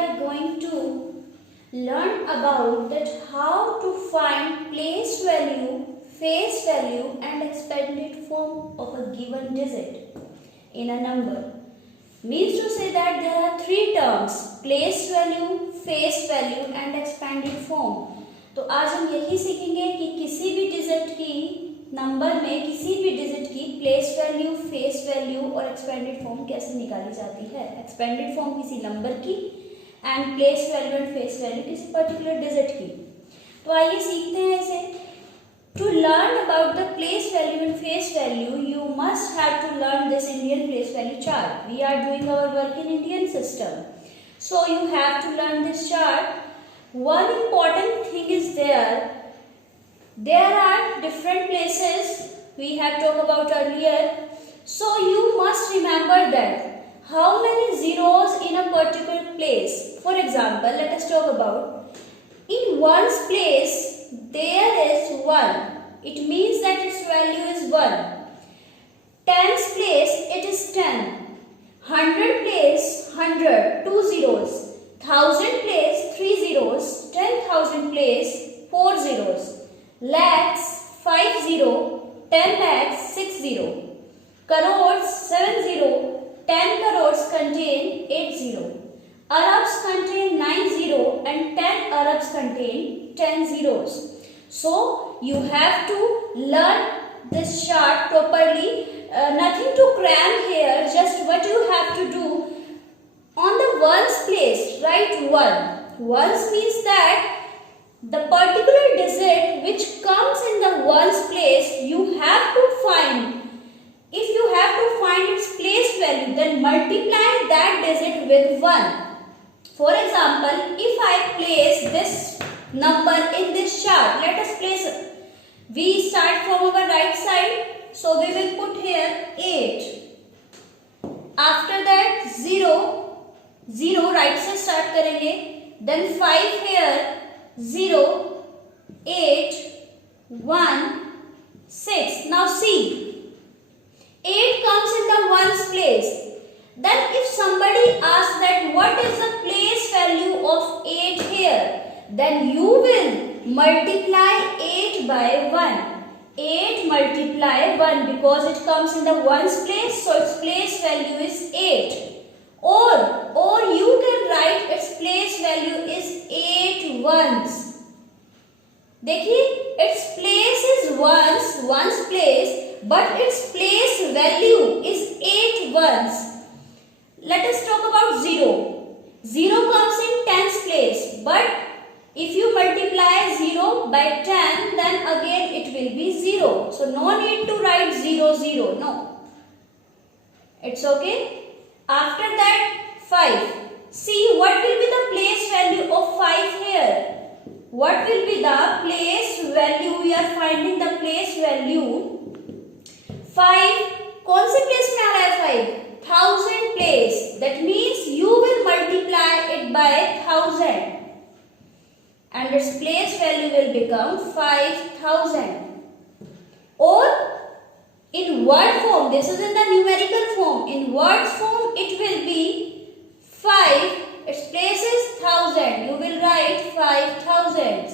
are going to learn about that how to find place value, face value and expanded form of a given digit in a number. Means to say that there are three terms, place value, face value and expanded form. तो आज हम यही सीखेंगे कि किसी भी digit की number में किसी भी डिजिट की प्लेस वैल्यू, फेस वैल्यू और एक्सपेंडेड फॉर्म कैसे निकाली जाती है. एक्सपेंडेड फॉर्म किसी नंबर की and place value and face value किसी पर्टिकुलर डिजिट की. तो आइए सीखते हैं इसे. To learn about the place value and face value, you must have to learn this Indian place value chart. We are doing our work in Indian system, so you have to learn this chart. One important thing is there are different places we have talked about earlier, so you must remember that how many zeros in a particular place. For example, let us talk about in ones place there is 1. It means that its value is 1. Tens place it is 10. 100 place 100, 2 zeros. 1000 place 3 zeros. 10,000 place 4 zeros. Lakhs 5 0. 10 lakhs 6 0. Crores 7 0. 10 crores contain 8 0. Arabs contain 9 0 and 10 Arabs contain 10 zeros. So you have to learn this chart properly. Nothing to cram here. Just what you have to do on the ones place. Write 1. Ones means that the particular digit which comes in the ones place you have to find. If you have to find its place value, then multiply that digit with 1. For example, if I place this number in this chart, let us place it. We start from our right side, so we will put here 8. After that 0 right से start करेंगे. Then 5 here, 0, 8, 1, 6. Now see, 8 comes in the ones place. Then if somebody asks that what is the place value of 8 here, then you will multiply 8 by 1. 8 multiply 1 because it comes in the ones place, so its place value is 8. Or you can write its place value is 8 ones. देखिए, its place is ones place, but its place value is 8 ones. Let us talk about 0. 0 comes in tens place, but if you multiply 0 by 10, then again it will be 0. So no need to write 0, 0. No. It's okay. After that 5. See what will be the place value of 5 here. What will be the place value? We are finding the place value. 5. कौन से place में आ रहा है 5? 1000 place. That means you will multiply it by 1000. And its place value will become 5000. Or in word form, this is in the numerical form. In words form, it will be 5. Its place is 1000. You will write 5000.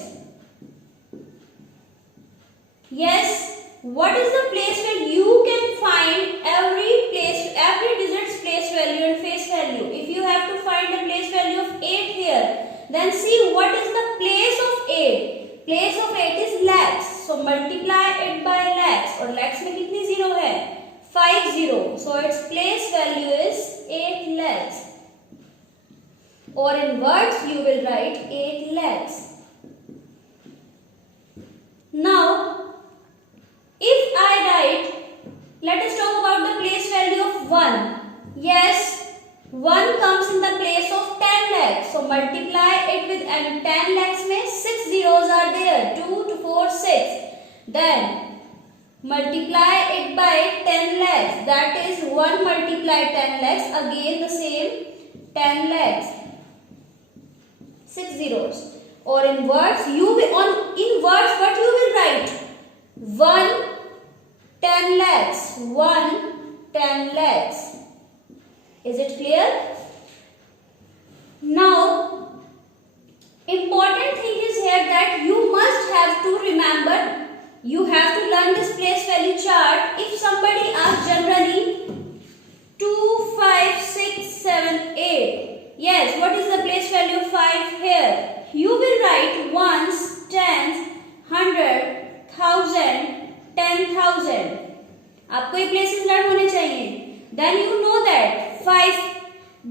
Yes. What is the place value? You can find every digit's place value and face value. If you have to find the place value of 8 here, then see what is the place of 8. Place of 8 is lakhs. So multiply it by lakhs. और lakhs में कितनी zero है? 5 0. So its place value is 8 lakhs. Or in words you will write 8 lakhs. Now, if I write, let us talk about the place value of 1. Yes, 1 comes in the place of 10 lakhs. So multiply it with, and 10 lakhs में 6 zeros are there. 2 to 4, 6. Then multiply it by 10 lakhs. That is 1 multiply 10 lakhs. Again the same 10 lakhs. 6 zeros. Or in words, in words what you will write? 1 10 lakhs. 1 10 lakhs. Is it clear? Now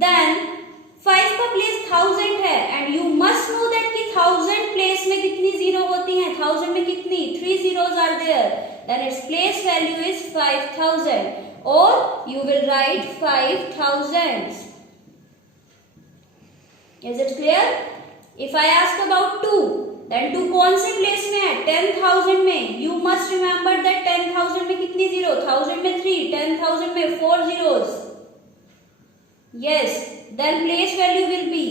then 5 का place 1000 है and you must know that कि 1000 place में कितनी zero होती हैं? 1000 में कितनी? 3 zeros are there. Then its place value is 5000 or you will write 5000. Is it clear? If I ask about 2, then 2 कौन से प्लेस में है? 10,000 में. You must remember that 10,000 में कितनी जीरो? 1000 में 3, 10,000 में 4 zeros. Yes, then place value will be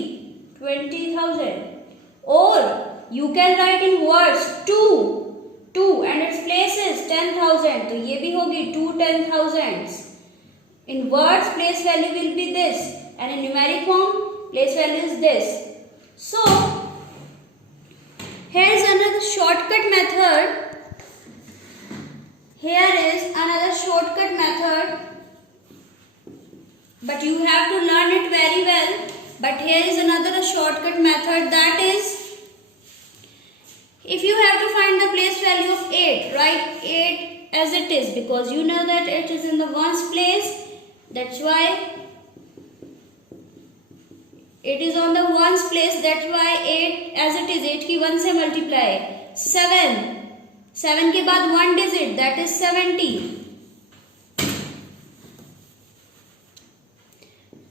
20,000. Or you can write in words 2 and its place is 10,000. तो ये भी होगी 2 10,000s. In words place value will be this and in numeric form place value is this. So here is another shortcut method. Here is another shortcut method. But you have to learn it very well. But here is another shortcut method, that is, if you have to find the place value of 8, write 8 as it is, because you know that it is in the ones place. That's why it is on the ones place. That's why 8 as it is. 8 की 1 से multiply. 7 के बाद 1 digit, that is 70.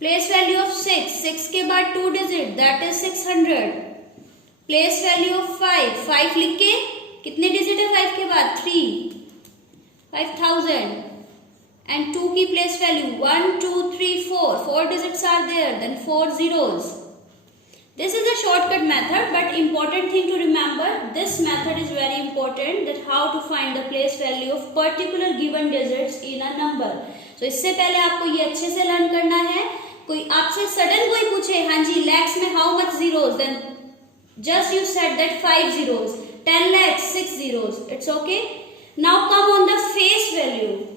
Place value of 6 के बाद 2 digit, that is 600. Place value of 5 लिख के कितने digit है 5 के बाद? 3, 5000. And 2 की place value 1 2 3 4 digits are there, then 4 zeros. This is a shortcut method, but important thing to remember, this method is very important, that how to find the place value of particular given digits in a number. So इससे पहले आपको ये अच्छे से learn करना है. कोई आपसे सडन कोई पूछे, हाँ जी lakhs में how much zeros, then just you said that 5 zeros. 10 lakhs 6 zeros. It's okay. Now come on the face value.